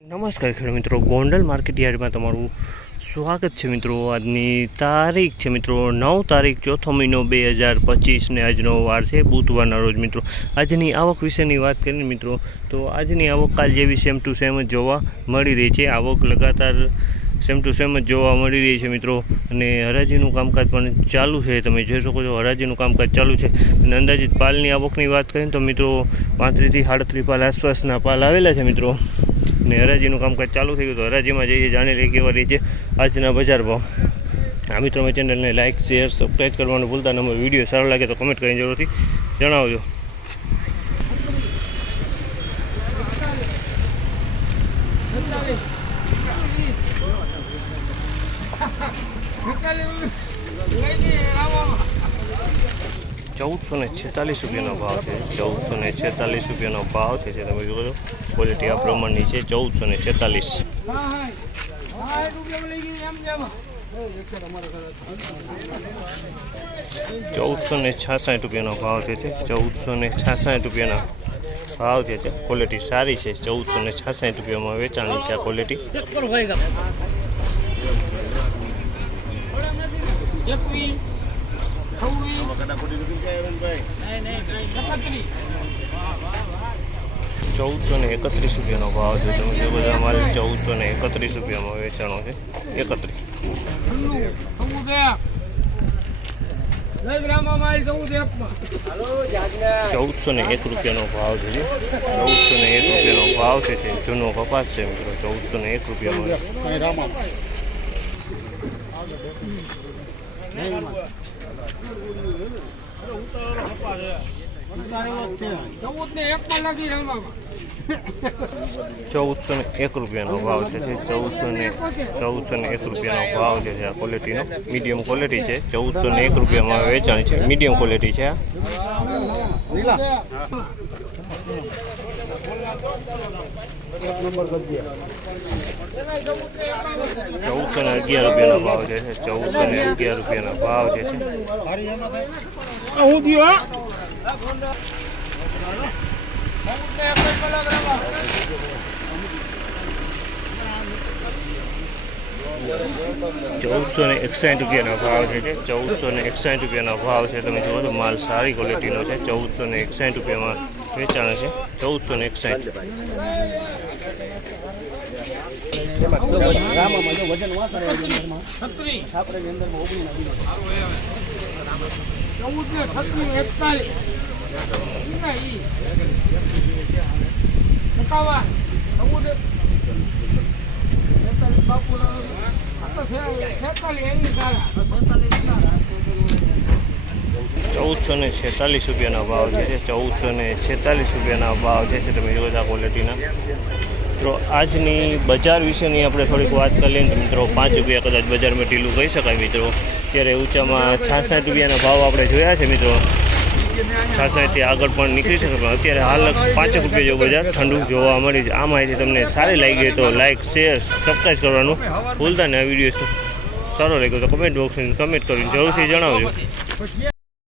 નમસ્કાર ખેડૂત મિત્રો, ગોંડલ માર્કેટ યાર્ડમાં તમારું સ્વાગત છે મિત્રો। આજની તારીખ છે મિત્રો 9 તારીખ ચોથો મહિનો 2025 ને આજનો વાર છે બુધવારના રોજ મિત્રો। આજની આવક વિશેની વાત કરીએ મિત્રો તો આજની આવક કાલ જેવી સેમ ટુ સેમ જ જોવા મળી રહી છે। આવક લગાતાર સેમ ટુ સેમ જ જોવા મળી રહી છે મિત્રો। અને હરાજીનું કામકાજ પણ ચાલુ છે, તમે જોઈ શકો છો હરાજીનું કામકાજ ચાલુ છે। અને અંદાજિત પાલની આવકની વાત કરીએ તો મિત્રો 35 થી 37 પાલ આસપાસના પાલ આવેલા છે મિત્રો। ને હરાજીનું કામકાજ ચાલુ થઈ ગયું તો હરાજીમાં જઈએ જાણી લઈએ કેવા રહી છે આજના બજાર ભાવ। આ મિત્રો મેં ચેનલને લાઇક શેર સબસ્ક્રાઈબ કરવાનું ભૂલતા ન, વિડીયો સારો લાગે તો કમેન્ટ કરીને જરૂરથી જણાવજો। ₹1446 ભાવ છે, ₹1446 ભાવ છે। તમે જોવો ક્વોલિટી આ પ્રમાણની છે, ₹1446। ₹1466 ભાવ છે, ₹1466 ભાવ છે। ક્વોલિટી સારી છે, ₹1466 વેચાણી છે આ ક્વોલિટી। ₹1431 ભાવ છે, તમે જો બધા માલ ₹1431 વેચાણો છે। 31 ₹1401 ભાવ છે, ₹1401 ભાવ છે। જૂનો કપાસ છે મિત્રો, ₹1401 ₹1401 ભાવ છે। ₹1401 ભાવ છે આ ક્વોલિટીનો, મીડિયમ ક્વોલિટી છે। ₹1401 વેચાણ છે, મીડિયમ ક્વોલિટી છે આ। ₹1411 ભાવ છે, ₹1411 ભાવ છે। ₹1461 ભાવ છે, ₹1461 ભાવ છે। તમે જુઓ તો માલ સારી ક્વોલિટીનો છે, ₹1461 વેચાણ છે, ₹1461। ₹1446 ભાવ છે, ₹1446 ભાવ છે। તમે જોવો આ ક્વોલિટીના મિત્રો। આજની બજાર વિશેની આપણે થોડીક વાત કરીએ તો મિત્રો ₹5 કદાચ બજારમાં ઢીલું કહી શકાય મિત્રો। ત્યારે ઊંચામાં ₹66 ભાવ આપણે જોયા છે મિત્રો। 66 થી આગળ પણ નીકળી શકે, પણ અત્યારે હાલ ₹5 જેવું બજાર ઠંડુ જોવા મળી છે। આ માહિતી તમને સારી લાગી તો લાઇક શેર સબસ્ક્રાઈબ કરવાનું ભૂલતા નહીં। આ વિડીયો સારો લાગ્યો તો કમેન્ટ બોક્સમાં કમેન્ટ કરીને જરૂરથી જણાવજો।